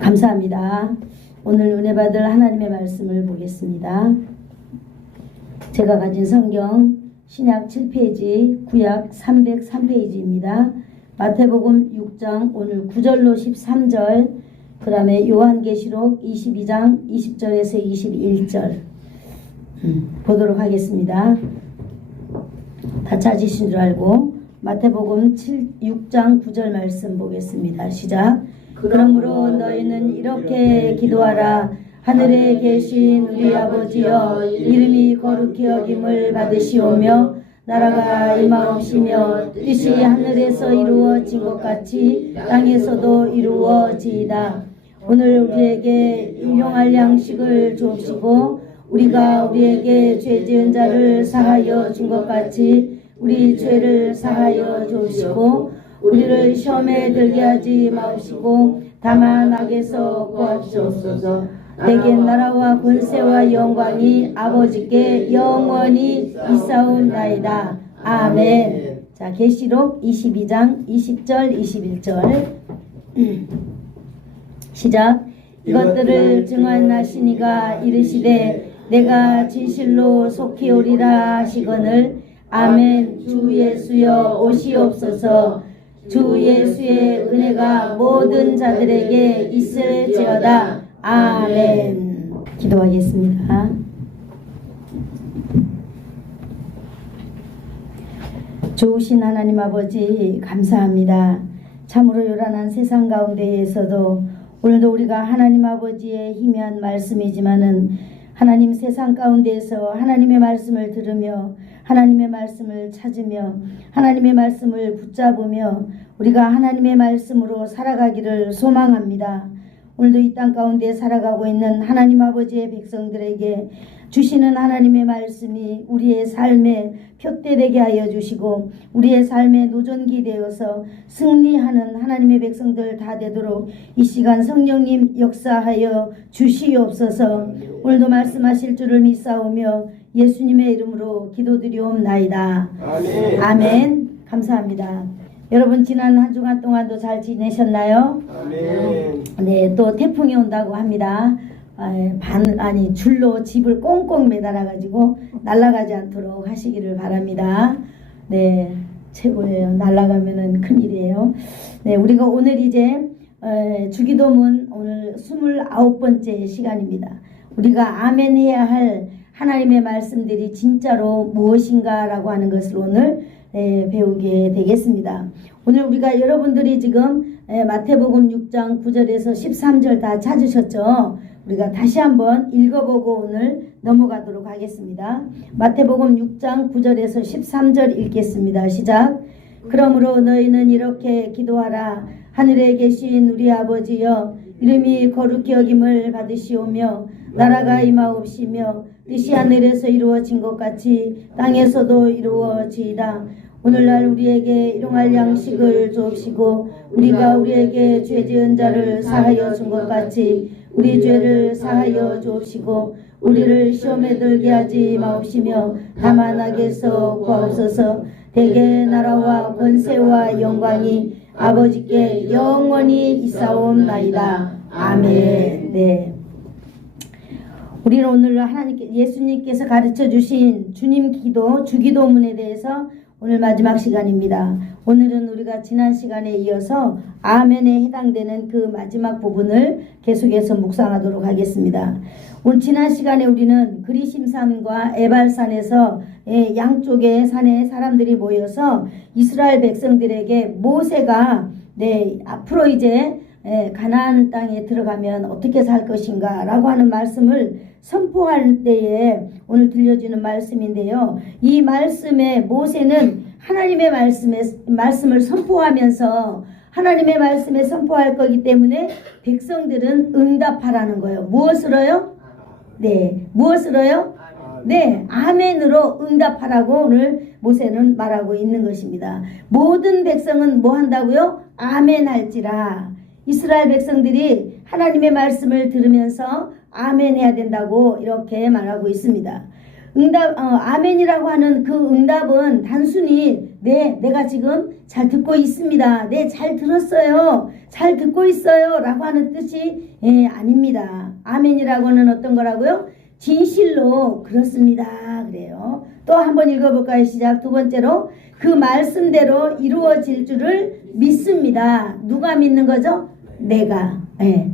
감사합니다. 오늘 은혜 받을 하나님의 말씀을 보겠습니다. 제가 가진 성경 신약 7페이지, 구약 303페이지입니다. 마태복음 6장 오늘 9절로 13절, 그 다음에 요한계시록 22장 20절에서 21절 보도록 하겠습니다. 다 찾으신 줄 알고 마태복음 6장 9절 말씀 보겠습니다. 시작. 그러므로 너희는 이렇게 기도하라. 하늘에 계신 우리 아버지여, 이름이 거룩히 여김을 받으시오며 나라가 임하옵시며 뜻이 하늘에서 이루어진 것 같이 땅에서도 이루어지이다. 오늘 우리에게 일용할 양식을 주옵시고 우리가 우리에게 죄 지은 자를 사하여 준 것 같이 우리 죄를 사하여 주옵시고 우리를 시험에 들게 하지 마옵시고 다만 악에서 구하시옵소서. 대개 나라와 권세와 영광이 아버지께 영원히 있사옵나이다. 아멘. 자, 계시록 22장 20절 21절 시작. 이것들을 증언하시니가 이르시되 내가 진실로 속히 오리라 하시거늘 아멘. 주 예수여 오시옵소서. 주 예수의 은혜가 모든 자들에게 있을지어다. 아멘. 기도하겠습니다. 좋으신 하나님 아버지 감사합니다. 참으로 요란한 세상 가운데에서도 오늘도 우리가 하나님 아버지의 희미한 말씀이지만은 하나님 세상 가운데에서 하나님의 말씀을 들으며 하나님의 말씀을 찾으며 하나님의 말씀을 붙잡으며 우리가 하나님의 말씀으로 살아가기를 소망합니다. 오늘도 이 땅 가운데 살아가고 있는 하나님 아버지의 백성들에게 주시는 하나님의 말씀이 우리의 삶에 표대되게 하여 주시고 우리의 삶에 노전기 되어서 승리하는 하나님의 백성들 다 되도록 이 시간 성령님 역사하여 주시옵소서. 오늘도 말씀하실 줄을 믿사오며 예수님의 이름으로 기도드리옵나이다. 아멘. 아멘. 감사합니다. 여러분 지난 한 주간 동안도 잘 지내셨나요? 아멘. 네, 또 태풍이 온다고 합니다. 줄로 집을 꽁꽁 매달아 가지고 날아가지 않도록 하시기를 바랍니다. 네, 최고예요. 날아가면은 큰일이에요. 네, 우리가 오늘 이제 주기도문 오늘 29번째 시간입니다. 우리가 아멘 해야 할 하나님의 말씀들이 진짜로 무엇인가라고 하는 것을 오늘 배우게 되겠습니다. 오늘 우리가 여러분들이 지금 마태복음 6장 9절에서 13절 다 찾으셨죠? 우리가 다시 한번 읽어보고 오늘 넘어가도록 하겠습니다. 마태복음 6장 9절에서 13절 읽겠습니다. 시작. 그러므로 너희는 이렇게 기도하라. 하늘에 계신 우리 아버지여, 이름이 거룩히 여김을 받으시오며 나라가 임하옵시며 뜻이 하늘에서 이루어진 것 같이 땅에서도 이루어지이다. 오늘날 우리에게 일용할 양식을 주옵시고 우리가 우리에게 죄 지은 자를 사하여 준 것 같이 우리 죄를 사하여 주옵시고 우리를 시험에 들게 하지 마옵시며 다만 악에서 구하옵소서. 대개 나라와 권세와 영광이 아버지께 영원히 있사옵나이다. 아멘. 네. 우리는 오늘 예수님께서 가르쳐 주신 주님 기도, 주기도문에 대해서 오늘 마지막 시간입니다. 오늘은 우리가 지난 시간에 이어서 아멘에 해당되는 그 마지막 부분을 계속해서 묵상하도록 하겠습니다. 오늘 지난 시간에 우리는 그리심산과 에발산에서 양쪽의 산에 사람들이 모여서 이스라엘 백성들에게 모세가 앞으로 이제 가나안 땅에 들어가면 어떻게 살 것인가 라고 하는 말씀을 선포할 때에 오늘 들려주는 말씀인데요. 이 말씀에 모세는 하나님의 말씀을 선포하면서 하나님의 말씀에 선포할 거기 때문에 백성들은 응답하라는 거예요. 무엇으로요? 네, 무엇으로요? 네, 아멘으로 응답하라고 오늘 모세는 말하고 있는 것입니다. 모든 백성은 뭐 한다고요? 아멘 할지라. 이스라엘 백성들이 하나님의 말씀을 들으면서 아멘 해야 된다고 이렇게 말하고 있습니다. 아멘이라고 하는 그 응답은 단순히 네, 내가 지금 잘 듣고 있습니다. 네, 잘 들었어요. 잘 듣고 있어요. 라고 하는 뜻이 아닙니다. 아멘이라고는 어떤 거라고요? 진실로 그렇습니다. 그래요. 또 한번 읽어볼까요? 시작. 두 번째로 그 말씀대로 이루어질 줄을 믿습니다. 누가 믿는 거죠? 내가.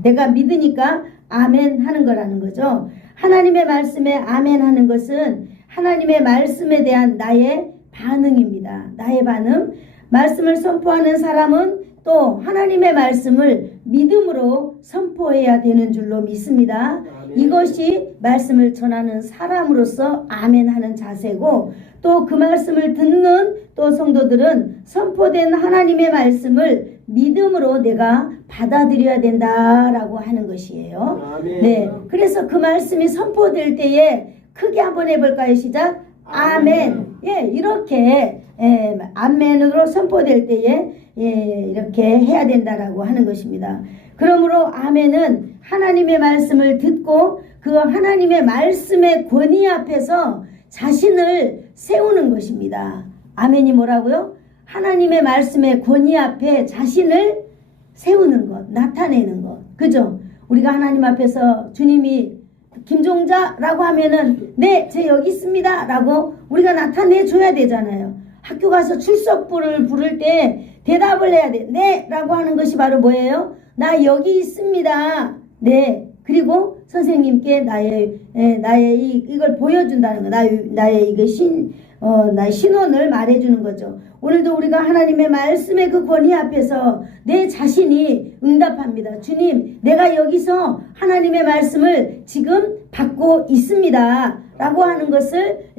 내가 믿으니까 아멘 하는 거라는 거죠. 하나님의 말씀에 아멘 하는 것은 하나님의 말씀에 대한 나의 반응입니다. 나의 반응. 말씀을 선포하는 사람은 또 하나님의 말씀을 믿음으로 선포해야 되는 줄로 믿습니다. 아멘. 이것이 말씀을 전하는 사람으로서 아멘 하는 자세고, 또 그 말씀을 듣는 또 성도들은 선포된 하나님의 말씀을 믿음으로 내가 받아들여야 된다라고 하는 것이에요. 아멘. 네, 그래서 그 말씀이 선포될 때에 크게 한번 해볼까요? 시작. 아멘. 예, 이렇게 아멘으로 선포될 때에 이렇게 해야 된다라고 하는 것입니다. 그러므로 아멘은 하나님의 말씀을 듣고 그 하나님의 말씀의 권위 앞에서 자신을 세우는 것입니다. 아멘이 뭐라고요? 하나님의 말씀의 권위 앞에 자신을 세우는 것, 나타내는 것. 그죠? 우리가 하나님 앞에서 주님이 김종자라고 하면은 네, 제 여기 있습니다 라고 우리가 나타내 줘야 되잖아요. 학교 가서 출석부를 부를 때 대답을 해야 돼. 네 라고 하는 것이 바로 뭐예요? 나 여기 있습니다. 네. 그리고 선생님께 나의 이걸 보여준다는 거. 나의 이거 나의 신원을 말해주는 거죠. 오늘도 우리가 하나님의 말씀의 그 권위 앞에서 내 자신이 응답합니다. 주님, 내가 여기서 하나님의 말씀을 지금 받고 있습니다 라고 하는 것을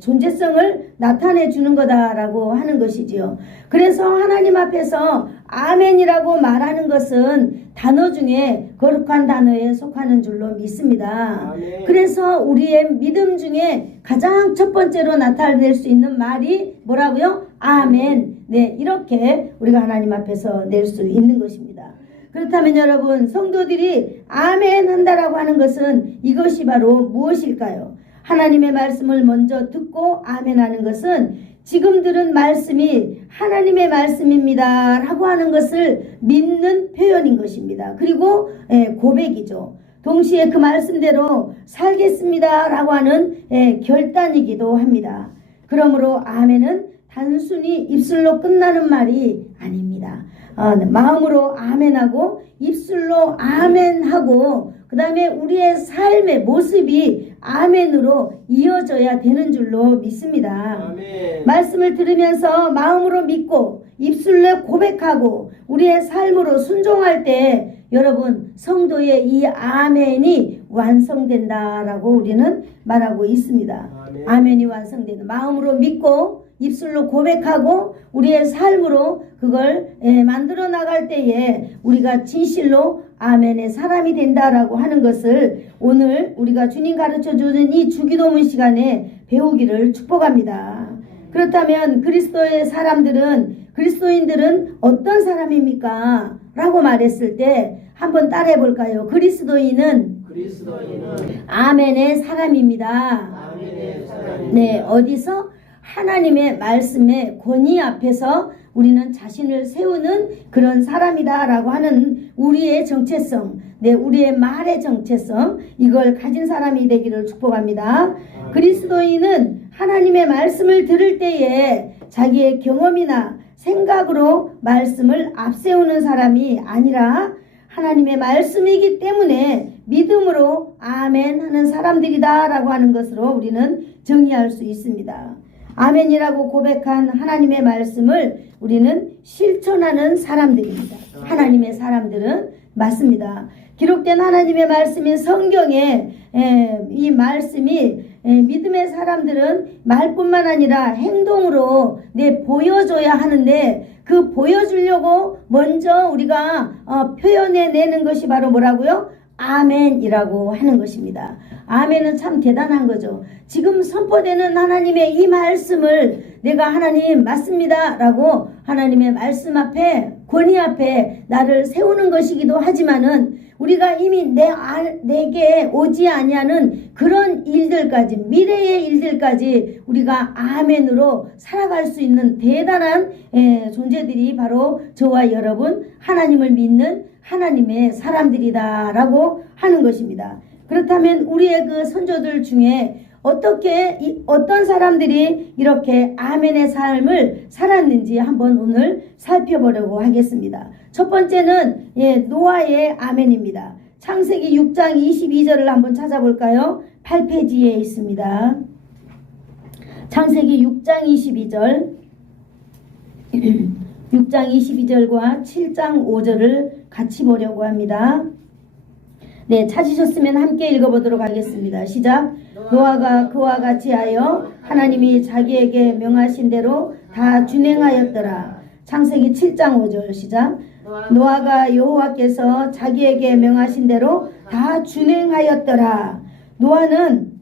존재성을 나타내 주는 거다라고 하는 것이지요. 그래서 하나님 앞에서 아멘이라고 말하는 것은 단어 중에 거룩한 단어에 속하는 줄로 믿습니다. 아멘. 그래서 우리의 믿음 중에 가장 첫 번째로 나타낼 수 있는 말이 뭐라고요? 아멘. 네, 이렇게 우리가 하나님 앞에서 낼 수 있는 것입니다. 그렇다면 여러분, 성도들이 아멘 한다라고 하는 것은 이것이 바로 무엇일까요? 하나님의 말씀을 먼저 듣고 아멘 하는 것은 지금 들은 말씀이 하나님의 말씀입니다 라고 하는 것을 믿는 표현인 것입니다. 그리고 고백이죠. 동시에 그 말씀대로 살겠습니다 라고 하는 결단이기도 합니다. 그러므로 아멘은 단순히 입술로 끝나는 말이 아닙니다. 마음으로 아멘하고 입술로 아멘하고 그 다음에 우리의 삶의 모습이 아멘으로 이어져야 되는 줄로 믿습니다. 아멘. 말씀을 들으면서 마음으로 믿고 입술로 고백하고 우리의 삶으로 순종할 때 여러분 성도의 이 아멘이 완성된다라고 우리는 말하고 있습니다. 아멘. 아멘이 완성되는 마음으로 믿고 입술로 고백하고 우리의 삶으로 그걸 만들어 나갈 때에 우리가 진실로 아멘의 사람이 된다라고 하는 것을 오늘 우리가 주님 가르쳐주는 이 주기도문 시간에 배우기를 축복합니다. 그렇다면 그리스도인들은 어떤 사람입니까? 라고 말했을 때 한번 따라해 볼까요? 그리스도인은 아멘의 사람입니다. 네, 어디서? 하나님의 말씀의 권위 앞에서 우리는 자신을 세우는 그런 사람이다 라고 하는 우리의 정체성, 네, 우리의 말의 정체성, 이걸 가진 사람이 되기를 축복합니다. 그리스도인은 하나님의 말씀을 들을 때에 자기의 경험이나 생각으로 말씀을 앞세우는 사람이 아니라 하나님의 말씀이기 때문에 믿음으로 아멘 하는 사람들이다 라고 하는 것으로 우리는 정의할 수 있습니다. 아멘이라고 고백한 하나님의 말씀을 우리는 실천하는 사람들입니다. 하나님의 사람들은 맞습니다. 기록된 하나님의 말씀인 성경에 이 말씀이 믿음의 사람들은 말뿐만 아니라 행동으로 보여줘야 하는데 그 보여주려고 먼저 우리가 표현해내는 것이 바로 뭐라고요? 아멘이라고 하는 것입니다. 아멘은 참 대단한 거죠. 지금 선포되는 하나님의 이 말씀을 내가 하나님 맞습니다 라고 하나님의 말씀 앞에 권위 앞에 나를 세우는 것이기도 하지만은 우리가 이미 내게 오지 아니하는 그런 일들까지 미래의 일들까지 우리가 아멘으로 살아갈 수 있는 대단한 존재들이 바로 저와 여러분 하나님을 믿는 하나님의 사람들이다 라고 하는 것입니다. 그렇다면 우리의 그 선조들 중에 어떤 사람들이 이렇게 아멘의 삶을 살았는지 한번 오늘 살펴보려고 하겠습니다. 첫 번째는 노아의 아멘입니다. 창세기 6장 22절을 한번 찾아볼까요? 8페이지에 있습니다. 창세기 6장 22절 6장 22절과 7장 5절을 같이 보려고 합니다. 네, 찾으셨으면 함께 읽어보도록 하겠습니다. 시작. 노아가 그와 같이 하여 하나님이 자기에게 명하신 대로 다 준행하였더라. 창세기 7장 5절 시작. 노아가 여호와께서 자기에게 명하신 대로 다 준행하였더라. 노아는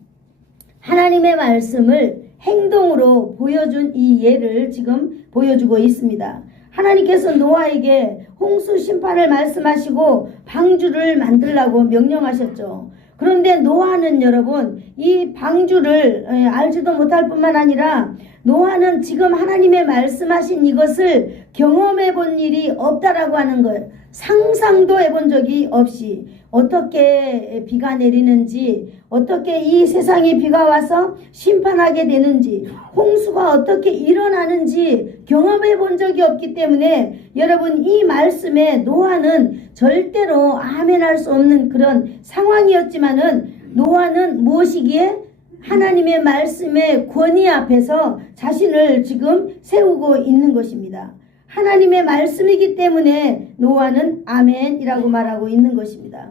하나님의 말씀을 행동으로 보여준 이 예를 지금 보여주고 있습니다. 하나님께서 노아에게 홍수 심판을 말씀하시고 방주를 만들라고 명령하셨죠. 그런데 노아는 여러분 이 방주를 알지도 못할 뿐만 아니라 노아는 지금 하나님의 말씀하신 이것을 경험해 본 일이 없다라고 하는 걸 상상도 해본 적이 없이 어떻게 비가 내리는지 어떻게 이 세상에 비가 와서 심판하게 되는지 홍수가 어떻게 일어나는지 경험해 본 적이 없기 때문에 여러분 이 말씀에 노아는 절대로 아멘할 수 없는 그런 상황이었지만은 노아는 무엇이기에 하나님의 말씀의 권위 앞에서 자신을 지금 세우고 있는 것입니다. 하나님의 말씀이기 때문에 노아는 아멘이라고 말하고 있는 것입니다.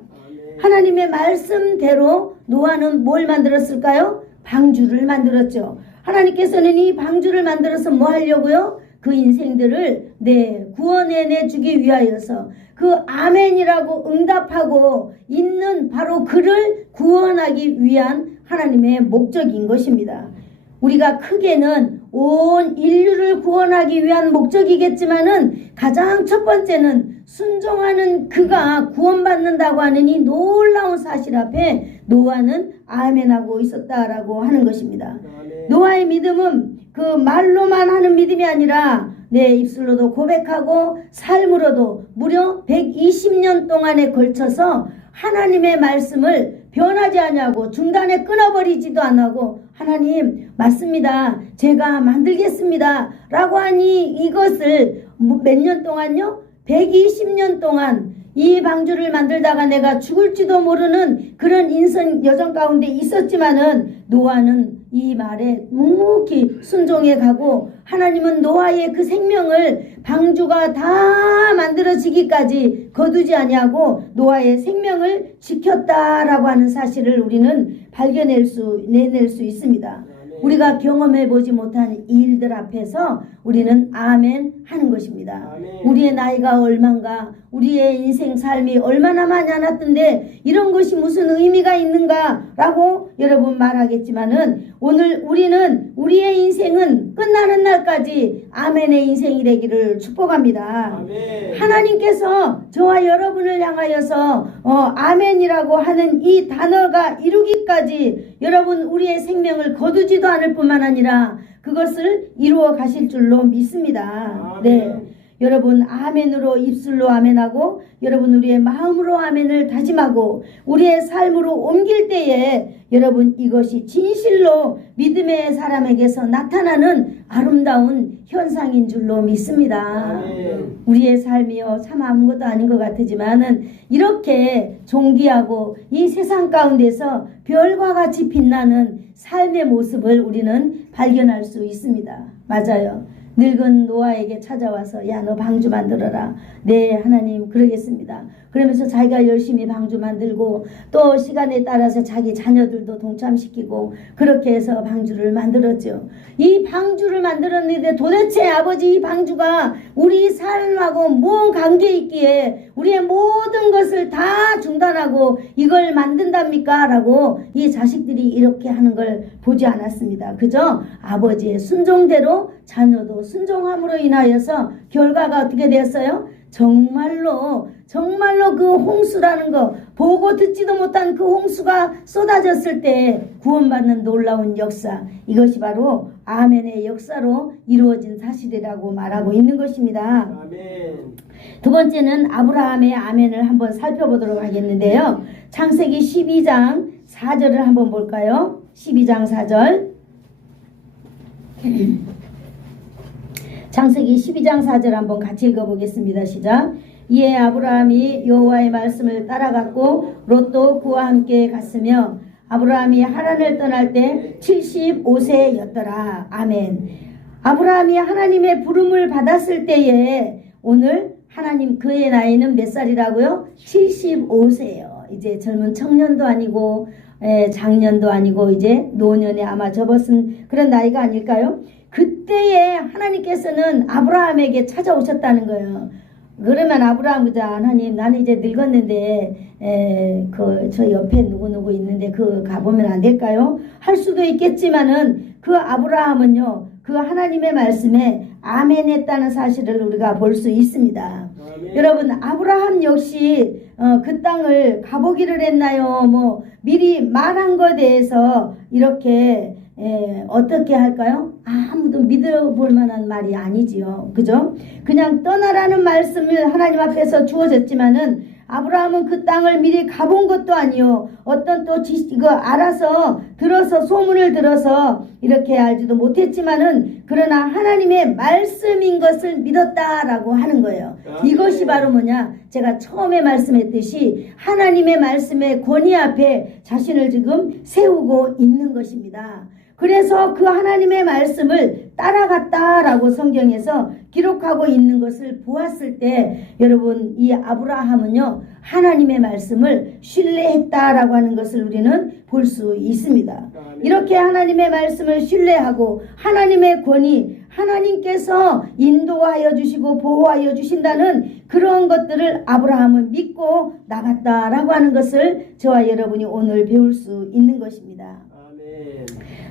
하나님의 말씀대로 노아는 뭘 만들었을까요? 방주를 만들었죠. 하나님께서는 이 방주를 만들어서 뭐 하려고요? 그 인생들을 구원해내 주기 위하여서 그 아멘이라고 응답하고 있는 바로 그를 구원하기 위한 하나님의 목적인 것입니다. 우리가 크게는 온 인류를 구원하기 위한 목적이겠지만은 가장 첫 번째는 순종하는 그가 구원받는다고 하는 이 놀라운 사실 앞에 노아는 아멘하고 있었다라고 하는 것입니다. 노아의 믿음은 그 말로만 하는 믿음이 아니라 내 입술로도 고백하고 삶으로도 무려 120년 동안에 걸쳐서 하나님의 말씀을 변하지 않냐고 중단에 끊어버리지도 않고 하나님 맞습니다. 제가 만들겠습니다. 라고 하니 이것을 몇 년 동안요? 120년 동안 이 방주를 만들다가 내가 죽을지도 모르는 그런 인생 여정 가운데 있었지만은 노아는 이 말에 묵묵히 순종해 가고 하나님은 노아의 그 생명을 방주가 다 만들어지기까지 거두지 아니하고 노아의 생명을 지켰다라고 하는 사실을 우리는 내낼 수 있습니다. 우리가 경험해 보지 못한 일들 앞에서 우리는 아멘 하는 것입니다. 아멘. 우리의 나이가 얼만가 우리의 인생 삶이 얼마나 많이 안 왔던데 이런 것이 무슨 의미가 있는가 라고 여러분 말하겠지만은 오늘 우리는 우리의 인생은 끝나는 날까지 아멘의 인생이 되기를 축복합니다. 아멘. 하나님께서 저와 여러분을 향하여서 아멘이라고 하는 이 단어가 이루기까지 여러분 우리의 생명을 거두지도 않을 뿐만 아니라 그것을 이루어 가실 줄로 믿습니다. 아멘. 네. 여러분 아멘으로 입술로 아멘하고 여러분 우리의 마음으로 아멘을 다짐하고 우리의 삶으로 옮길 때에 여러분 이것이 진실로 믿음의 사람에게서 나타나는 아름다운 현상인 줄로 믿습니다. 아멘. 우리의 삶이요 참 아무것도 아닌 것 같지만은 이렇게 존귀하고 이 세상 가운데서 별과 같이 빛나는 삶의 모습을 우리는 발견할 수 있습니다. 맞아요. 늙은 노아에게 찾아와서 야 너 방주 만들어라. 네 하나님 그러겠습니다. 그러면서 자기가 열심히 방주 만들고 또 시간에 따라서 자기 자녀들도 동참시키고 그렇게 해서 방주를 만들었죠. 이 방주를 만들었는데 도대체 아버지 이 방주가 우리 삶하고 뭔 관계 있기에 우리의 모든 것을 다 중단하고 이걸 만든답니까? 라고 이 자식들이 이렇게 하는 걸 보지 않았습니다. 그저 아버지의 순종대로 자녀도 순종함으로 인하여서 결과가 어떻게 됐어요? 정말로 그 홍수라는 거, 보고 듣지도 못한 그 홍수가 쏟아졌을 때 구원받는 놀라운 역사, 이것이 바로 아멘의 역사로 이루어진 사실이라고 말하고 있는 것입니다. 아멘. 두 번째는 아브라함의 아멘을 한번 살펴보도록 하겠는데요. 창세기 12장 4절을 한번 볼까요? 12장 4절. 창세기 12장 4절 한번 같이 읽어보겠습니다. 시작. 이에 아브라함이 여호와의 말씀을 따라갔고 롯도 그와 함께 갔으며 아브라함이 하란을 떠날 때 75세였더라. 아멘. 아브라함이 하나님의 부름을 받았을 때에 오늘 하나님 그의 나이는 몇 살이라고요? 75세예요. 이제 젊은 청년도 아니고 장년도 아니고 이제 노년에 아마 접어든 그런 나이가 아닐까요? 그때에 하나님께서는 아브라함에게 찾아오셨다는 거예요. 그러면 아브라함 그자 하나님 나는 이제 늙었는데 저 옆에 누구누구 있는데 가보면 안 될까요? 할 수도 있겠지만은 그 아브라함은요 그 하나님의 말씀에 아멘 했다는 사실을 우리가 볼 수 있습니다. 아멘. 여러분 아브라함 역시 그 땅을 가보기를 했나요? 뭐 미리 말한 것에 대해서 이렇게 어떻게 할까요? 아무도 믿어볼 만한 말이 아니지요. 그죠? 그냥 떠나라는 말씀을 하나님 앞에서 주어졌지만은 아브라함은 그 땅을 미리 가본 것도 아니요. 어떤 또 이거 알아서 들어서 소문을 들어서 이렇게 알지도 못했지만은 그러나 하나님의 말씀인 것을 믿었다라고 하는 거예요. 이것이 바로 뭐냐? 제가 처음에 말씀했듯이 하나님의 말씀의 권위 앞에 자신을 지금 세우고 있는 것입니다. 그래서 그 하나님의 말씀을 따라갔다라고 성경에서 기록하고 있는 것을 보았을 때 여러분 이 아브라함은요 하나님의 말씀을 신뢰했다라고 하는 것을 우리는 볼 수 있습니다. 이렇게 하나님의 말씀을 신뢰하고 하나님의 권위 하나님께서 인도하여 주시고 보호하여 주신다는 그런 것들을 아브라함은 믿고 나갔다라고 하는 것을 저와 여러분이 오늘 배울 수 있는 것입니다. 아멘.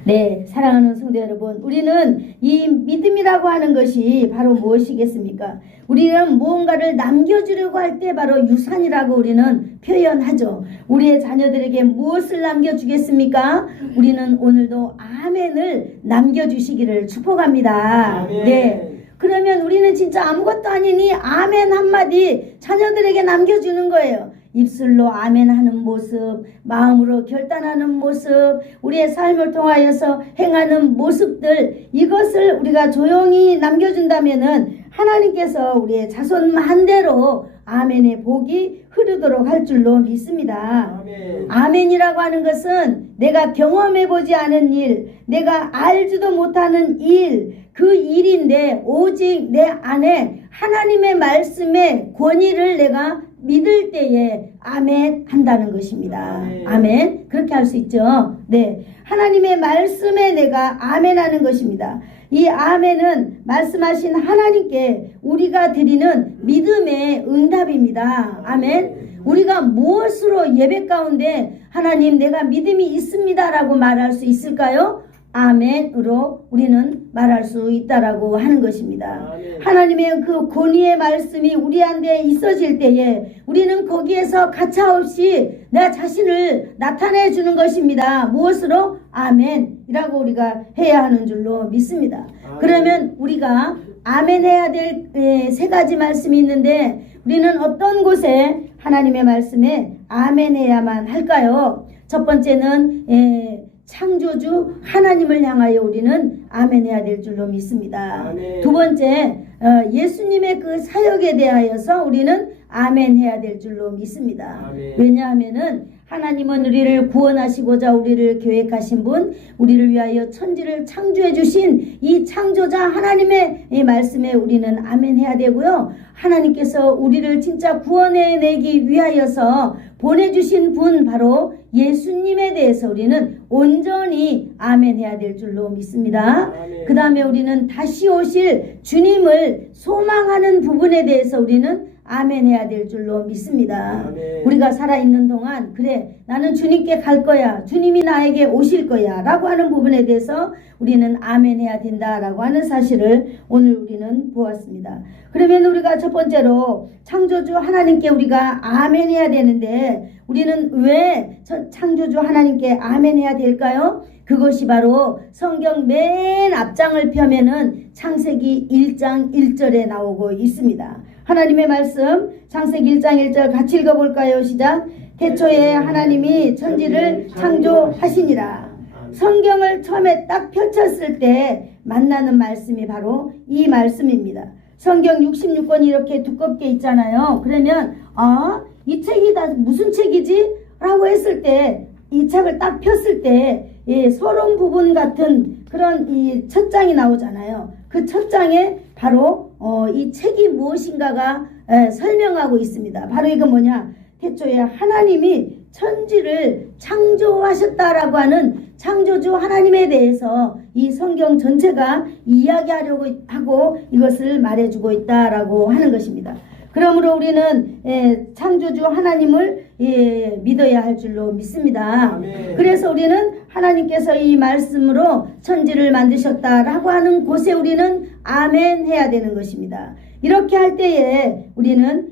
네, 사랑하는 성도 여러분, 우리는 이 믿음이라고 하는 것이 바로 무엇이겠습니까? 우리는 무언가를 남겨주려고 할 때 바로 유산이라고 우리는 표현하죠. 우리의 자녀들에게 무엇을 남겨주겠습니까? 우리는 오늘도 아멘을 남겨주시기를 축복합니다. 아멘. 네. 그러면 우리는 진짜 아무것도 아니니 아멘 한마디 자녀들에게 남겨주는 거예요. 입술로 아멘하는 모습, 마음으로 결단하는 모습, 우리의 삶을 통하여서 행하는 모습들, 이것을 우리가 조용히 남겨준다면은 하나님께서 우리의 자손 한대로 아멘의 복이 흐르도록 할 줄로 믿습니다. 아멘. 아멘이라고 하는 것은 내가 경험해보지 않은 일, 내가 알지도 못하는 일, 그 일인데 오직 내 안에 하나님의 말씀의 권위를 내가 믿을 때에 아멘 한다는 것입니다. 아멘. 아멘. 그렇게 할 수 있죠. 네. 하나님의 말씀에 내가 아멘 하는 것입니다. 이 아멘은 말씀하신 하나님께 우리가 드리는 믿음의 응답입니다. 아멘. 우리가 무엇으로 예배 가운데 하나님 내가 믿음이 있습니다라고 말할 수 있을까요? 아멘으로 우리는 말할 수 있다라고 하는 것입니다. 아멘. 하나님의 그 권위의 말씀이 우리한테 있어질 때에 우리는 거기에서 가차없이 내 자신을 나타내 주는 것입니다. 무엇으로? 아멘이라고 우리가 해야 하는 줄로 믿습니다. 아멘. 그러면 우리가 아멘 해야 될 세 가지 말씀이 있는데 우리는 어떤 곳에 하나님의 말씀에 아멘 해야만 할까요? 첫 번째는 창조주 하나님을 향하여 우리는 아멘 해야 될 줄로 믿습니다. 아멘. 두 번째 예수님의 그 사역에 대하여서 우리는 아멘 해야 될 줄로 믿습니다. 아멘. 왜냐하면은 하나님은 우리를 구원하시고자 우리를 계획하신 분, 우리를 위하여 천지를 창조해 주신 이 창조자 하나님의 이 말씀에 우리는 아멘 해야 되고요. 하나님께서 우리를 진짜 구원해내기 위하여서 보내주신 분 바로 예수님에 대해서 우리는 온전히 아멘 해야 될 줄로 믿습니다. 그 다음에 우리는 다시 오실 주님을 소망하는 부분에 대해서 우리는 아멘 해야 될 줄로 믿습니다. 아멘. 우리가 살아있는 동안 그래 나는 주님께 갈 거야, 주님이 나에게 오실 거야 라고 하는 부분에 대해서 우리는 아멘 해야 된다라고 하는 사실을 오늘 우리는 보았습니다. 그러면 우리가 첫 번째로 창조주 하나님께 우리가 아멘 해야 되는데 우리는 왜 창조주 하나님께 아멘 해야 될까요? 그것이 바로 성경 맨 앞장을 펴면은 창세기 1장 1절에 나오고 있습니다. 하나님의 말씀 창세기 1장 1절 같이 읽어볼까요? 시작. 태초에 하나님이 천지를 창조하시니라. 성경을 처음에 딱 펼쳤을 때 만나는 말씀이 바로 이 말씀입니다. 성경 66권이 이렇게 두껍게 있잖아요. 그러면 이 책이 다 무슨 책이지? 라고 했을 때 이 책을 딱 폈을 때 서론 부분 같은 그런 이 첫 장이 나오잖아요. 그 첫 장에 바로 이 책이 무엇인가가 설명하고 있습니다. 바로 이거 뭐냐? 태초에 하나님이 천지를 창조하셨다라고 하는 창조주 하나님에 대해서 이 성경 전체가 이야기하려고 하고 이것을 말해주고 있다라고 하는 것입니다. 그러므로 우리는 창조주 하나님을 믿어야 할 줄로 믿습니다. 아멘. 그래서 우리는 하나님께서 이 말씀으로 천지를 만드셨다라고 하는 곳에 우리는 아멘 해야 되는 것입니다. 이렇게 할 때에 우리는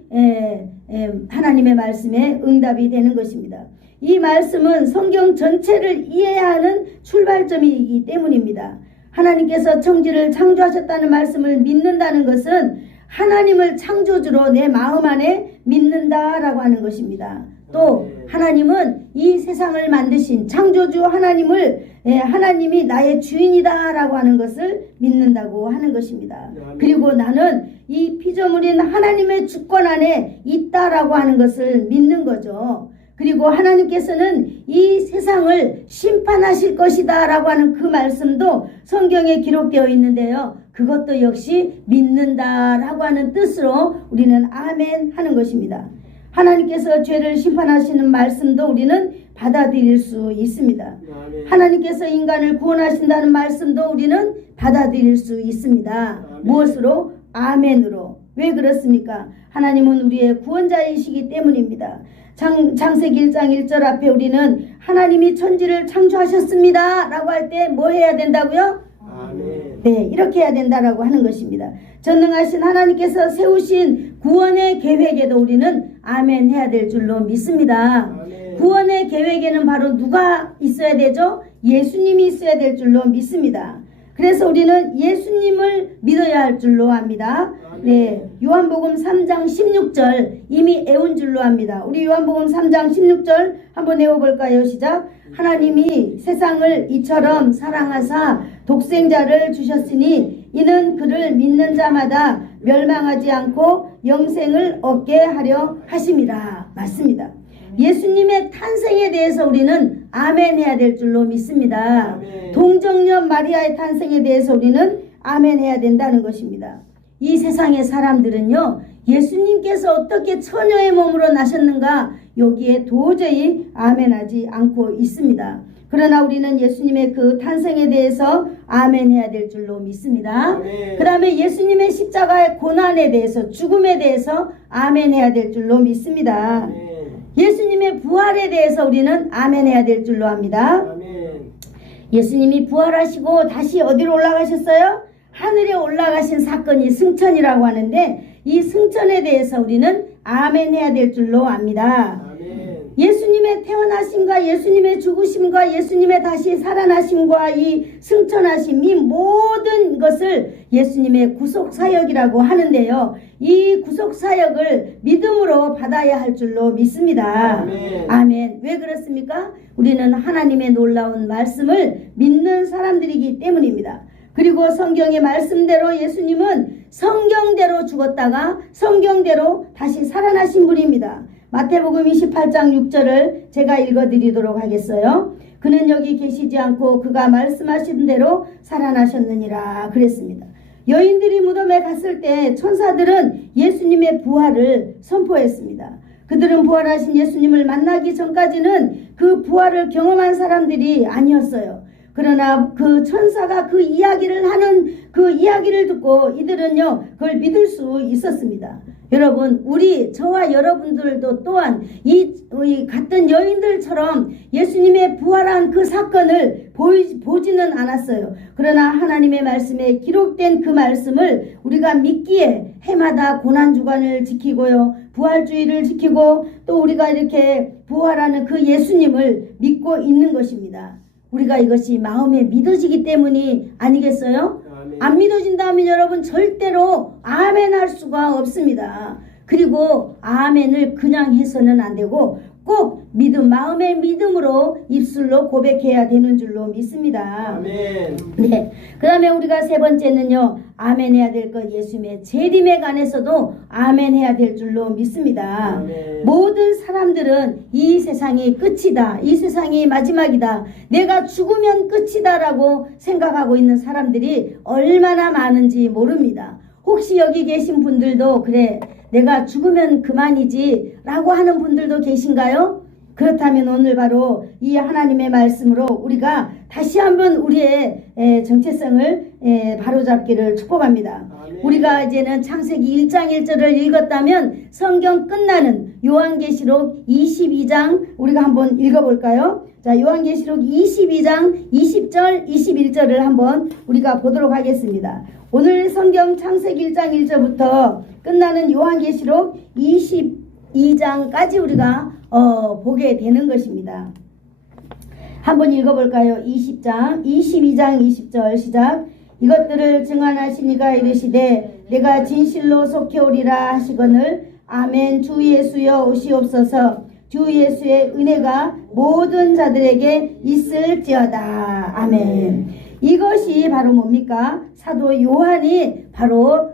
하나님의 말씀에 응답이 되는 것입니다. 이 말씀은 성경 전체를 이해하는 출발점이기 때문입니다. 하나님께서 천지를 창조하셨다는 말씀을 믿는다는 것은 하나님을 창조주로 내 마음 안에 믿는다라고 하는 것입니다. 또 하나님은 이 세상을 만드신 창조주 하나님을 하나님이 나의 주인이다라고 하는 것을 믿는다고 하는 것입니다. 그리고 나는 이 피조물인 하나님의 주권 안에 있다라고 하는 것을 믿는 거죠. 그리고 하나님께서는 이 세상을 심판하실 것이다 라고 하는 그 말씀도 성경에 기록되어 있는데요. 그것도 역시 믿는다라고 하는 뜻으로 우리는 아멘 하는 것입니다. 하나님께서 죄를 심판하시는 말씀도 우리는 받아들일 수 있습니다. 아멘. 하나님께서 인간을 구원하신다는 말씀도 우리는 받아들일 수 있습니다. 아멘. 무엇으로? 아멘으로. 왜 그렇습니까? 하나님은 우리의 구원자이시기 때문입니다. 창세기 1장 1절 앞에 우리는 하나님이 천지를 창조하셨습니다 라고 할 때 뭐 해야 된다고요? 아멘. 네, 이렇게 해야 된다라고 하는 것입니다. 전능하신 하나님께서 세우신 구원의 계획에도 우리는 아멘 해야 될 줄로 믿습니다. 아멘. 구원의 계획에는 바로 누가 있어야 되죠? 예수님이 있어야 될 줄로 믿습니다. 그래서 우리는 예수님을 믿어야 할 줄로 압니다. 네, 요한복음 3장 16절 이미 애운 줄로 압니다. 우리 요한복음 3장 16절 한번 외워볼까요? 시작. 하나님이 세상을 이처럼 사랑하사 독생자를 주셨으니 이는 그를 믿는 자마다 멸망하지 않고 영생을 얻게 하려 하심이라. 맞습니다. 예수님의 탄생에 대해서 우리는 아멘 해야 될 줄로 믿습니다. 아멘. 동정녀 마리아의 탄생에 대해서 우리는 아멘 해야 된다는 것입니다. 이 세상의 사람들은요, 예수님께서 어떻게 처녀의 몸으로 나셨는가 여기에 도저히 아멘하지 않고 있습니다. 그러나 우리는 예수님의 그 탄생에 대해서 아멘 해야 될 줄로 믿습니다. 그 다음에 예수님의 십자가의 고난에 대해서 죽음에 대해서 아멘 해야 될 줄로 믿습니다. 아멘. 예수님의 부활에 대해서 우리는 아멘 해야 될 줄로 압니다. 아멘. 예수님이 부활하시고 다시 어디로 올라가셨어요? 하늘에 올라가신 사건이 승천이라고 하는데 이 승천에 대해서 우리는 아멘 해야 될 줄로 압니다. 아멘. 예수님의 태어나심과 예수님의 죽으심과 예수님의 다시 살아나심과 이 승천하심 이 모든 것을 예수님의 구속사역이라고 하는데요. 이 구속사역을 믿음으로 받아야 할 줄로 믿습니다. 아멘. 아멘. 왜 그렇습니까? 우리는 하나님의 놀라운 말씀을 믿는 사람들이기 때문입니다. 그리고 성경의 말씀대로 예수님은 성경대로 죽었다가 성경대로 다시 살아나신 분입니다. 마태복음 28장 6절을 제가 읽어드리도록 하겠어요. 그는 여기 계시지 않고 그가 말씀하신 대로 살아나셨느니라 그랬습니다. 여인들이 무덤에 갔을 때 천사들은 예수님의 부활을 선포했습니다. 그들은 부활하신 예수님을 만나기 전까지는 그 부활을 경험한 사람들이 아니었어요. 그러나 그 천사가 그 이야기를 하는 그 이야기를 듣고 이들은요 그걸 믿을 수 있었습니다. 여러분, 저와 여러분들도 또한 이 같은 여인들처럼 예수님의 부활한 그 사건을 보지는 않았어요. 그러나 하나님의 말씀에 기록된 그 말씀을 우리가 믿기에 해마다 고난주간을 지키고요, 부활주의를 지키고 또 우리가 이렇게 부활하는 그 예수님을 믿고 있는 것입니다. 우리가 이것이 마음에 믿어지기 때문이 아니겠어요? 안 믿어진다면 여러분 절대로 아멘 할 수가 없습니다. 그리고 아멘을 그냥 해서는 안 되고 꼭 마음의 믿음으로 입술로 고백해야 되는 줄로 믿습니다. 아멘. 네. 그 다음에 우리가 세 번째는요, 아멘 해야 될 것, 예수님의 재림에 관해서도 아멘 해야 될 줄로 믿습니다. 아멘. 모든 사람들은 이 세상이 끝이다, 이 세상이 마지막이다, 내가 죽으면 끝이다 라고 생각하고 있는 사람들이 얼마나 많은지 모릅니다. 혹시 여기 계신 분들도 그래, 내가 죽으면 그만이지 라고 하는 분들도 계신가요? 그렇다면 오늘 바로 이 하나님의 말씀으로 우리가 다시 한번 우리의 정체성을 바로잡기를 축복합니다. 아멘. 우리가 이제는 창세기 1장 1절을 읽었다면 성경 끝나는 요한계시록 22장 우리가 한번 읽어볼까요? 자, 요한계시록 22장 20절 21절을 한번 우리가 보도록 하겠습니다. 오늘 성경 창세기 1장 1절부터 끝나는 요한계시록 22장까지 우리가 보게 되는 것입니다. 한번 읽어볼까요? 22장 20절 시작. 이것들을 증언하시니가 이르시되 내가 진실로 속해오리라 하시거늘 아멘. 주 예수여 오시옵소서. 주 예수의 은혜가 모든 자들에게 있을지어다. 아멘. 이것이 바로 뭡니까? 사도 요한이 바로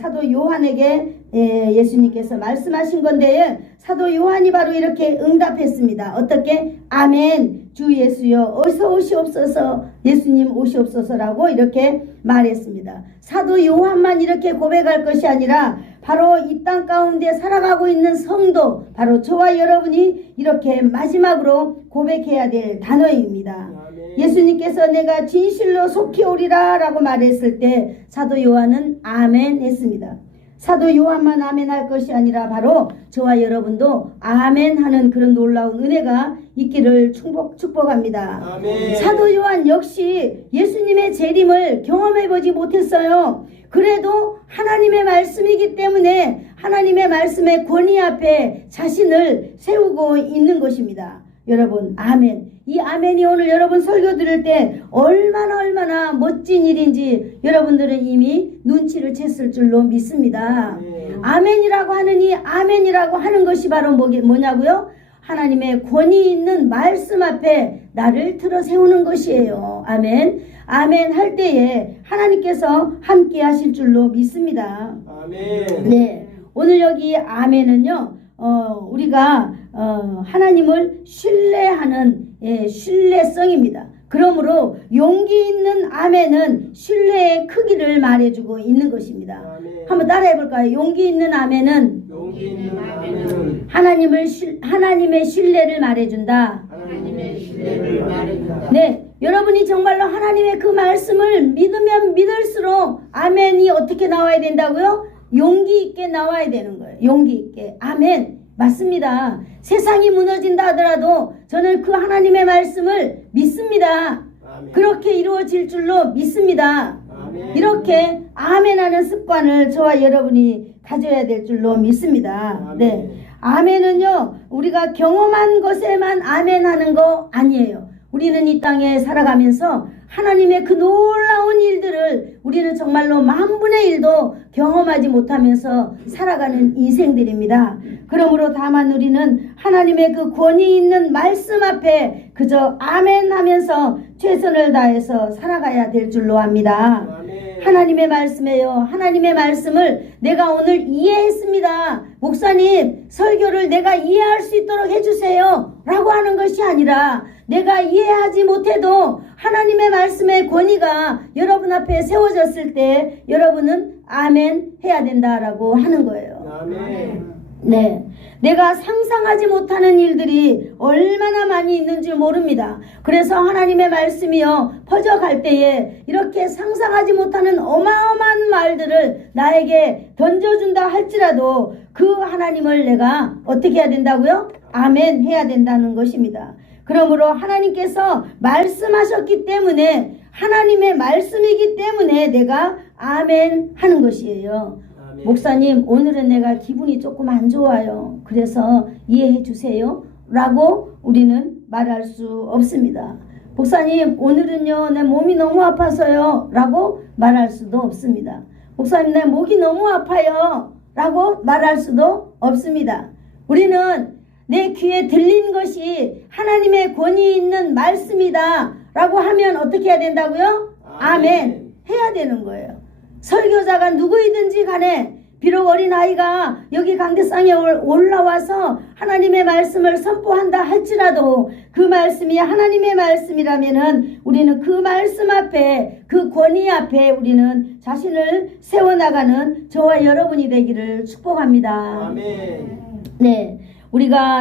사도 요한에게 예수님께서 말씀하신 건데요, 사도 요한이 바로 이렇게 응답했습니다. 어떻게? 아멘. 주 예수여 어서 오시옵소서. 예수님 오시옵소서라고 이렇게 말했습니다. 사도 요한만 이렇게 고백할 것이 아니라 바로 이 땅 가운데 살아가고 있는 성도, 바로 저와 여러분이 이렇게 마지막으로 고백해야 될 단어입니다. 예수님께서 내가 진실로 속히 오리라 라고 말했을 때 사도 요한은 아멘 했습니다. 사도 요한만 아멘 할 것이 아니라 바로 저와 여러분도 아멘 하는 그런 놀라운 은혜가 있기를 축복합니다. 아멘. 사도 요한 역시 예수님의 재림을 경험해 보지 못했어요. 그래도 하나님의 말씀이기 때문에 하나님의 말씀의 권위 앞에 자신을 세우고 있는 것입니다. 여러분, 아멘. 이 아멘이 오늘 여러분 설교 들을 때 얼마나 멋진 일인지 여러분들은 이미 눈치를 챘을 줄로 믿습니다. 아멘이라고 하는 이 아멘이라고 하는 것이 바로 뭐냐고요? 하나님의 권위 있는 말씀 앞에 나를 틀어 세우는 것이에요. 아멘. 아멘 할 때에 하나님께서 함께 하실 줄로 믿습니다. 아멘. 네. 오늘 여기 아멘은요, 우리가 하나님을 신뢰하는 신뢰성입니다. 그러므로 용기 있는 아멘은 신뢰의 크기를 말해주고 있는 것입니다. 아멘. 한번 따라해 볼까요? 용기 있는 아멘은 용기 있는 아멘은 하나님의 신뢰를 말해준다. 하나님의 신뢰를 말해준다. 네, 여러분이 정말로 하나님의 그 말씀을 믿으면 믿을수록 아멘이 어떻게 나와야 된다고요? 용기 있게 나와야 되는 거예요. 용기 있게. 아멘. 맞습니다. 세상이 무너진다 하더라도 저는 그 하나님의 말씀을 믿습니다. 아멘. 그렇게 이루어질 줄로 믿습니다. 아멘. 이렇게 아멘하는 습관을 저와 여러분이 가져야 될 줄로 믿습니다. 아멘. 네, 아멘은요, 우리가 경험한 것에만 아멘하는 거 아니에요. 우리는 이 땅에 살아가면서 하나님의 그 놀라운 일들을 우리는 정말로 10,000,000,000,000도 경험하지 못하면서 살아가는 인생들입니다. 그러므로 다만 우리는 하나님의 그 권위 있는 말씀 앞에 그저 아멘 하면서 최선을 다해서 살아가야 될 줄로 압니다. 아멘. 하나님의 말씀에요, 하나님의 말씀을 내가 오늘 이해했습니다. 목사님, 설교를 내가 이해할 수 있도록 해주세요 라고 하는 것이 아니라 내가 이해하지 못해도 하나님의 말씀의 권위가 여러분 앞에 세워졌을 때 여러분은 아멘 해야 된다라고 하는 거예요. 아멘. 네, 내가 상상하지 못하는 일들이 얼마나 많이 있는 줄 모릅니다. 그래서 하나님의 말씀이요 퍼져갈 때에 이렇게 상상하지 못하는 어마어마한 말들을 나에게 던져준다 할지라도 그 하나님을 내가 어떻게 해야 된다고요? 아멘 해야 된다는 것입니다. 그러므로 하나님께서 말씀하셨기 때문에 하나님의 말씀이기 때문에 내가 아멘 하는 것이에요. 아멘. 목사님, 오늘은 내가 기분이 조금 안 좋아요. 그래서 이해해 주세요 라고 우리는 말할 수 없습니다. 목사님, 오늘은요 내 몸이 너무 아파서요 라고 말할 수도 없습니다. 목사님, 내 목이 너무 아파요 라고 말할 수도 없습니다. 우리는 내 귀에 들린 것이 하나님의 권위 있는 말씀이다 라고 하면 어떻게 해야 된다고요? 아멘 해야 되는 거예요. 설교자가 누구이든지 간에 비록 어린아이가 여기 강대상에 올라와서 하나님의 말씀을 선포한다 할지라도 그 말씀이 하나님의 말씀이라면은 우리는 그 말씀 앞에, 그 권위 앞에 우리는 자신을 세워나가는 저와 여러분이 되기를 축복합니다. 아멘. 네,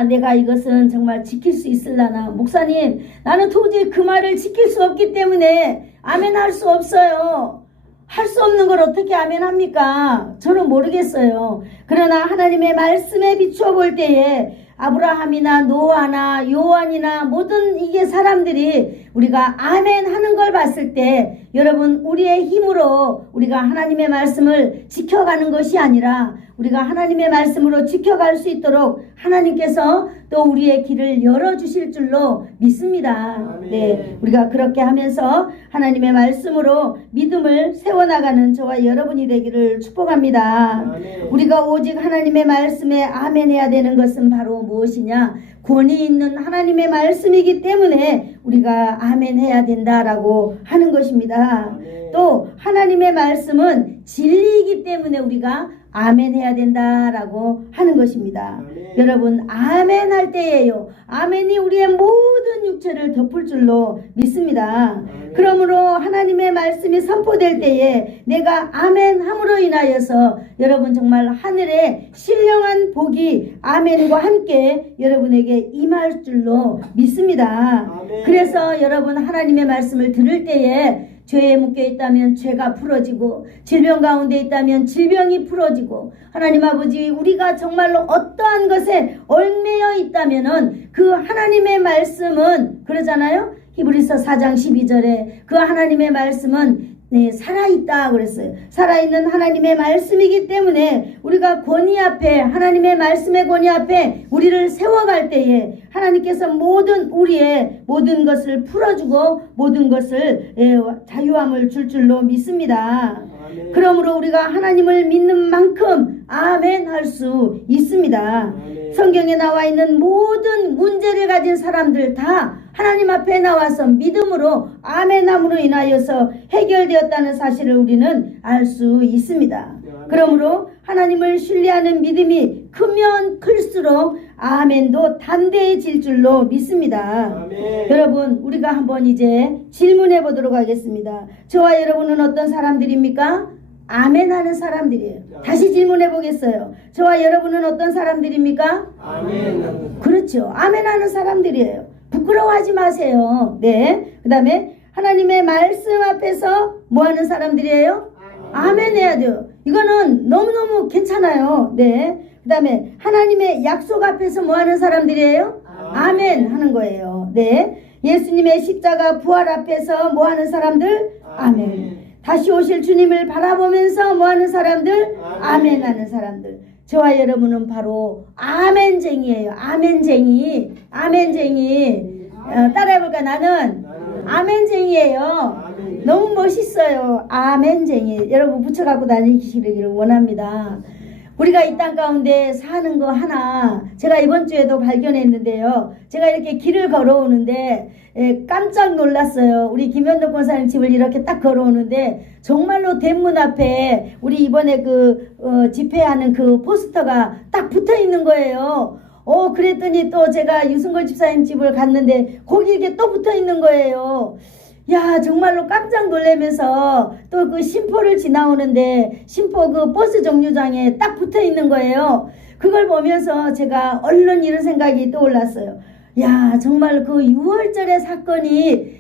내가 이것은 정말 지킬 수 있을라나. 목사님, 나는 도저히 그 말을 지킬 수 없기 때문에 아멘 할 수 없어요. 할 수 없는 걸 어떻게 아멘 합니까? 저는 모르겠어요. 그러나 하나님의 말씀에 비추어 볼 때에 아브라함이나 노아나 요한이나 모든 이게 사람들이 우리가 아멘 하는 걸 봤을 때 여러분, 우리의 힘으로 우리가 하나님의 말씀을 지켜가는 것이 아니라 우리가 하나님의 말씀으로 지켜갈 수 있도록 하나님께서 또 우리의 길을 열어주실 줄로 믿습니다. 아멘. 네, 우리가 그렇게 하면서 하나님의 말씀으로 믿음을 세워나가는 저와 여러분이 되기를 축복합니다. 아멘. 우리가 오직 하나님의 말씀에 아멘 해야 되는 것은 바로 무엇이냐? 권위 있는 하나님의 말씀이기 때문에 우리가 아멘 해야 된다라고 하는 것입니다. 아멘. 또 하나님의 말씀은 진리이기 때문에 우리가 아멘 해야 된다라고 하는 것입니다. 아멘. 여러분, 아멘 할 때예요. 아멘이 우리의 모든 육체를 덮을 줄로 믿습니다. 아멘. 그러므로 하나님의 말씀이 선포될 때에 내가 아멘 함으로 인하여서 여러분 정말 하늘의 신령한 복이 아멘과 함께 여러분에게 임할 줄로 믿습니다. 아멘. 그래서 여러분, 하나님의 말씀을 들을 때에 죄에 묶여 있다면 죄가 풀어지고 질병 가운데 있다면 질병이 풀어지고 하나님 아버지, 우리가 정말로 어떠한 것에 얽매여 있다면은 그 하나님의 말씀은 그러잖아요. 히브리서 4장 12절에 그 하나님의 말씀은 살아있다 그랬어요. 살아있는 하나님의 말씀이기 때문에 우리가 권위 앞에, 하나님의 말씀의 권위 앞에 우리를 세워갈 때에 하나님께서 우리의 모든 것을 풀어주고 모든 것을 자유함을 줄 줄로 믿습니다. 아멘. 그러므로 우리가 하나님을 믿는 만큼 아멘 할 수 있습니다. 아멘. 성경에 나와 있는 모든 문제를 가진 사람들 다 하나님 앞에 나와서 믿음으로 아멘함으로 인하여서 해결되었다는 사실을 우리는 알 수 있습니다. 그러므로 하나님을 신뢰하는 믿음이 크면 클수록 아멘도 담대해질 줄로 믿습니다. 아멘. 여러분, 우리가 한번 이제 질문해 보도록 하겠습니다. 저와 여러분은 어떤 사람들입니까? 아멘 하는 사람들이에요. 다시 질문해 보겠어요. 저와 여러분은 어떤 사람들입니까? 아멘. 그렇죠. 아멘 하는 사람들이에요. 부끄러워하지 마세요. 네. 그 다음에 하나님의 말씀 앞에서 뭐 하는 사람들이에요? 아멘 해야 돼요. 이거는 너무너무 괜찮아요. 네. 그 다음에 하나님의 약속 앞에서 뭐 하는 사람들이에요? 아멘 하는 거예요. 네. 예수님의 십자가 부활 앞에서 뭐 하는 사람들? 아멘. 다시 오실 주님을 바라보면서 뭐 하는 사람들? 아멘 하는 사람들. 저와 여러분은 바로 아멘쟁이에요. 아멘쟁이. 따라해볼까? 나는 아멘쟁이에요. 아멘. 너무 멋있어요. 아멘쟁이. 여러분 붙여갖고 다니시기를 원합니다. 우리가 이 땅 가운데 사는 거 하나 제가 이번 주에도 발견했는데요. 제가 이렇게 길을 걸어오는데 깜짝 놀랐어요. 우리 김현덕 권사님 집을 이렇게 딱 걸어오는데 정말로 대문 앞에 우리 이번에 집회하는 그 포스터가 딱 붙어 있는 거예요. 그랬더니 또 제가 유승걸 집사님 집을 갔는데 거기 이렇게 또 붙어 있는 거예요. 야, 정말로 깜짝 놀라면서 또 그 심포를 지나오는데 심포 그 버스 정류장에 딱 붙어 있는 거예요. 그걸 보면서 제가 얼른 이런 생각이 떠올랐어요. 야, 정말 그 6월절의 사건이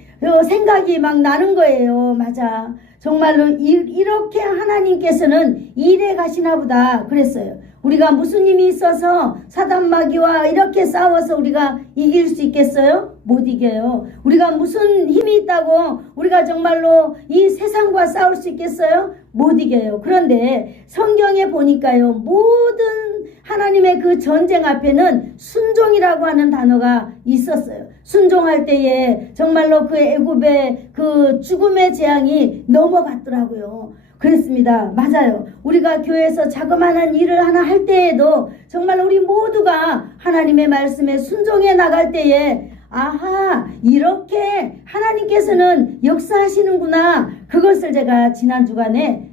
생각이 막 나는 거예요. 맞아. 정말로 이렇게 하나님께서는 일해 가시나 보다 그랬어요. 우리가 무슨 힘이 있어서 사단마귀와 이렇게 싸워서 우리가 이길 수 있겠어요? 못 이겨요. 우리가 무슨 힘이 있다고 우리가 정말로 이 세상과 싸울 수 있겠어요? 못 이겨요. 그런데 성경에 보니까요, 모든 하나님의 그 전쟁 앞에는 순종이라고 하는 단어가 있었어요. 순종할 때에 정말로 그 애굽의 그 죽음의 재앙이 넘어갔더라고요. 그렇습니다. 맞아요. 우리가 교회에서 자그마한 일을 하나 할 때에도 정말 우리 모두가 하나님의 말씀에 순종해 나갈 때에 아하, 이렇게 하나님께서는 역사하시는구나. 그것을 제가 지난 주간에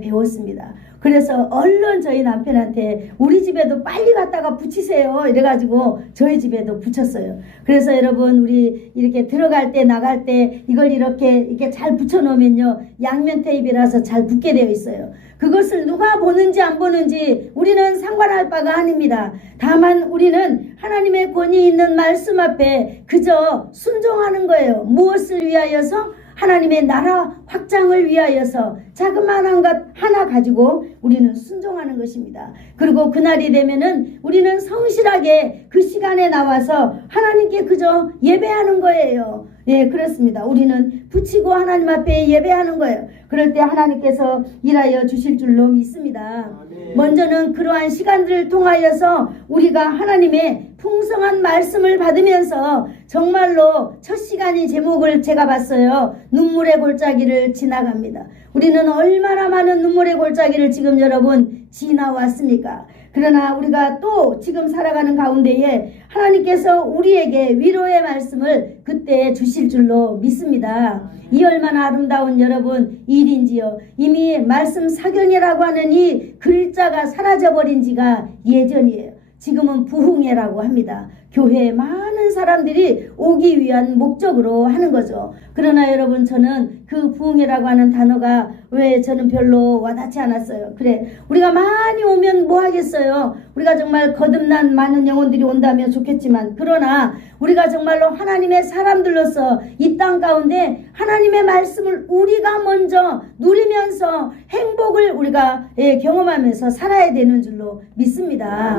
배웠습니다. 그래서 얼른 저희 남편한테 우리 집에도 빨리 갔다가 붙이세요 이래가지고 저희 집에도 붙였어요. 그래서 여러분, 우리 이렇게 들어갈 때 나갈 때 이걸 이렇게 잘 붙여놓으면요, 양면 테이프라서 잘 붙게 되어 있어요. 그것을 누가 보는지 안 보는지 우리는 상관할 바가 아닙니다. 다만 우리는 하나님의 권위 있는 말씀 앞에 그저 순종하는 거예요. 무엇을 위하여서? 하나님의 나라 확장을 위하여서 자그마한 것 하나 가지고 우리는 순종하는 것입니다. 그리고 그날이 되면은 우리는 성실하게 그 시간에 나와서 하나님께 그저 예배하는 거예요. 예, 그렇습니다. 우리는 붙이고 하나님 앞에 예배하는 거예요. 그럴 때 하나님께서 일하여 주실 줄로 믿습니다. 먼저는 그러한 시간들을 통하여서 우리가 하나님의 풍성한 말씀을 받으면서 정말로 첫 시간인 제목을 제가 봤어요. 눈물의 골짜기를 지나갑니다. 우리는 얼마나 많은 눈물의 골짜기를 지금 여러분 지나왔습니까? 그러나 우리가 또 지금 살아가는 가운데에 하나님께서 우리에게 위로의 말씀을 그때 주실 줄로 믿습니다. 이 얼마나 아름다운 여러분 일인지요. 이미 말씀 사경이라고 하는 이 글자가 사라져버린 지가 예전이에요. 지금은 부흥회라고 합니다. 교회에 많은 사람들이 오기 위한 목적으로 하는 거죠. 그러나 여러분, 저는 그 부흥회라고 하는 단어가 왜 저는 별로 와닿지 않았어요. 그래, 우리가 많이 오면 뭐 하겠어요. 우리가 정말 거듭난 많은 영혼들이 온다면 좋겠지만, 그러나 우리가 정말로 하나님의 사람들로서 이 땅 가운데 하나님의 말씀을 우리가 먼저 누리면서 행복을 우리가 경험하면서 살아야 되는 줄로 믿습니다.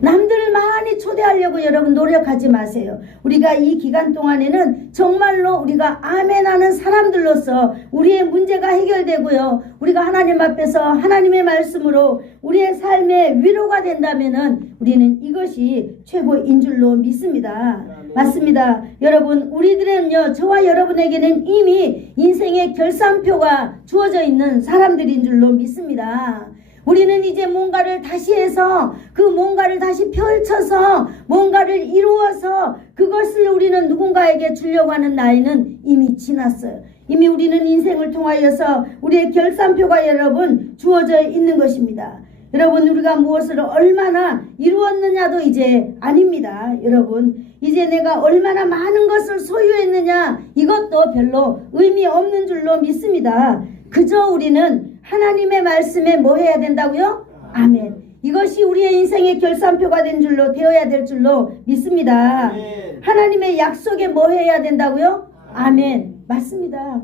남들을 많이 초대하려고 여러분 노력하지 마세요. 우리가 이 기간 동안에는 정말로 우리가 아멘하는 사람들로서 우리의 문제가 해결되고요, 우리가 하나님 앞에서 하나님의 말씀으로 우리의 삶의 위로가 된다면은 우리는 이것이 최고인 줄로 믿습니다. 맞습니다. 여러분, 우리들은요, 저와 여러분에게는 이미 인생의 결산표가 주어져 있는 사람들인 줄로 믿습니다. 우리는 이제 뭔가를 다시 해서 그 뭔가를 다시 펼쳐서 뭔가를 이루어서 그것을 우리는 누군가에게 주려고 하는 나이는 이미 지났어요. 이미 우리는 인생을 통하여서 우리의 결산표가 여러분 주어져 있는 것입니다. 여러분, 우리가 무엇을 얼마나 이루었느냐도 이제 아닙니다. 여러분, 이제 내가 얼마나 많은 것을 소유했느냐, 이것도 별로 의미 없는 줄로 믿습니다. 그저 우리는 하나님의 말씀에 뭐 해야 된다고요? 아멘. 이것이 우리의 인생의 결산표가 된 줄로 되어야 될 줄로 믿습니다. 하나님의 약속에 뭐 해야 된다고요? 아멘. 맞습니다.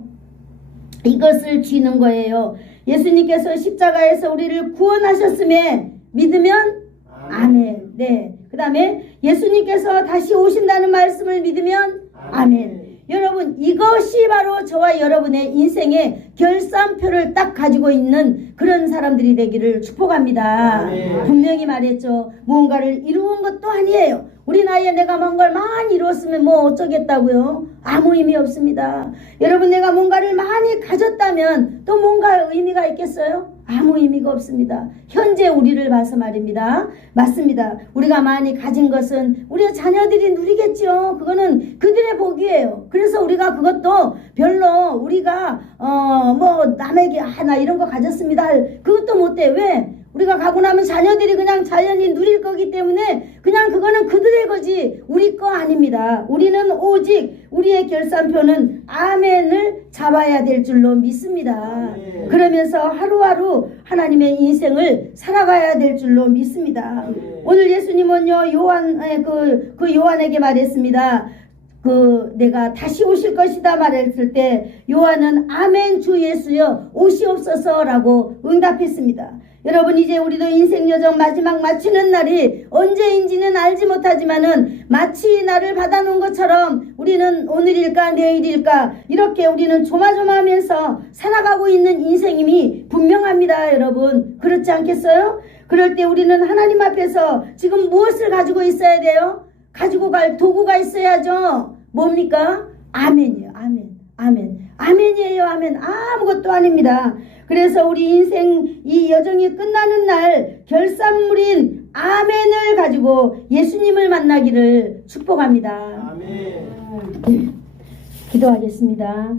이것을 쥐는 거예요. 예수님께서 십자가에서 우리를 구원하셨음에 믿으면 아멘. 네. 그 다음에 예수님께서 다시 오신다는 말씀을 믿으면 아멘. 여러분, 이것이 바로 저와 여러분의 인생의 결산표를 딱 가지고 있는 그런 사람들이 되기를 축복합니다. 분명히 말했죠. 무언가를 이루은 것도 아니에요. 우리 나이에 내가 뭔가를 많이 이루었으면 뭐 어쩌겠다고요? 아무 의미 없습니다. 여러분, 내가 뭔가를 많이 가졌다면 또 뭔가 의미가 있겠어요? 아무 의미가 없습니다. 현재 우리를 봐서 말입니다. 맞습니다. 우리가 많이 가진 것은 우리의 자녀들이 누리겠죠. 그거는 그들의 복이에요. 그래서 우리가 그것도 별로 우리가 뭐 남에게 나 이런 거 가졌습니다 그것도 못해. 왜? 우리가 가고 나면 자녀들이 그냥 자연히 누릴 거기 때문에 그냥 그거는 그들의 거지 우리 거 아닙니다. 우리는 오직 우리의 결산표는 아멘을 잡아야 될 줄로 믿습니다. 그러면서 하루하루 하나님의 인생을 살아가야 될 줄로 믿습니다. 오늘 예수님은요 요한에게 말했습니다. 내가 다시 오실 것이다 말했을 때 요한은 아멘 주 예수여 오시옵소서라고 응답했습니다. 여러분 이제 우리도 인생 여정 마지막 마치는 날이 언제인지는 알지 못하지만은 마치 나를 받아놓은 것처럼 우리는 오늘일까 내일일까 이렇게 우리는 조마조마하면서 살아가고 있는 인생임이 분명합니다. 여러분 그렇지 않겠어요? 그럴 때 우리는 하나님 앞에서 지금 무엇을 가지고 있어야 돼요? 가지고 갈 도구가 있어야죠. 뭡니까? 아멘이에요. 아멘이에요. 아멘. 아무것도 아닙니다. 그래서 우리 인생 이 여정이 끝나는 날 결산물인 아멘을 가지고 예수님을 만나기를 축복합니다. 아멘. 기도하겠습니다.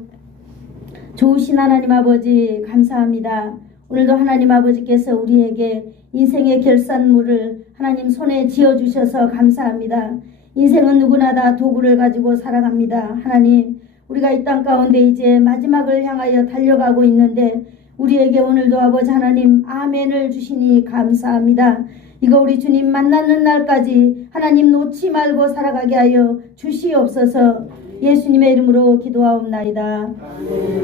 좋으신 하나님 아버지 감사합니다. 오늘도 하나님 아버지께서 우리에게 인생의 결산물을 하나님 손에 쥐어주셔서 감사합니다. 인생은 누구나 다 도구를 가지고 살아갑니다. 하나님 우리가 이 땅 가운데 이제 마지막을 향하여 달려가고 있는데 우리에게 오늘도 아버지 하나님 아멘을 주시니 감사합니다. 이거 우리 주님 만나는 날까지 하나님 놓지 말고 살아가게 하여 주시옵소서. 예수님의 이름으로 기도하옵나이다.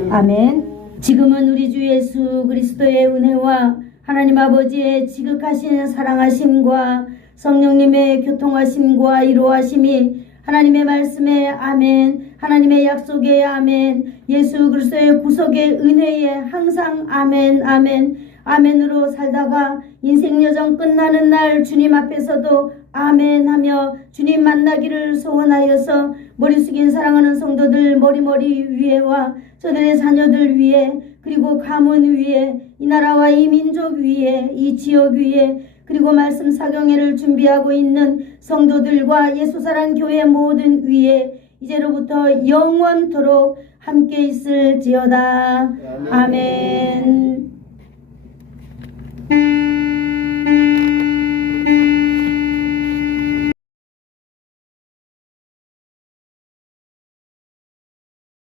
아멘. 지금은 우리 주 예수 그리스도의 은혜와 하나님 아버지의 지극하신 사랑하심과 성령님의 교통하심과 이루하심이 하나님의 말씀에 아멘, 하나님의 약속에 아멘, 예수 그리스도의 구속의 은혜에 항상 아멘, 아멘, 아멘으로 살다가 인생 여정 끝나는 날 주님 앞에서도 아멘 하며 주님 만나기를 소원하여서 머리 숙인 사랑하는 성도들 머리 위에와 저들의 자녀들 위에 그리고 가문 위에 이 나라와 이 민족 위에 이 지역 위에 그리고 말씀 사경회를 준비하고 있는 성도들과 예수사랑 교회 모든 위에 이제로부터 영원토록 함께 있을지어다. 아멘.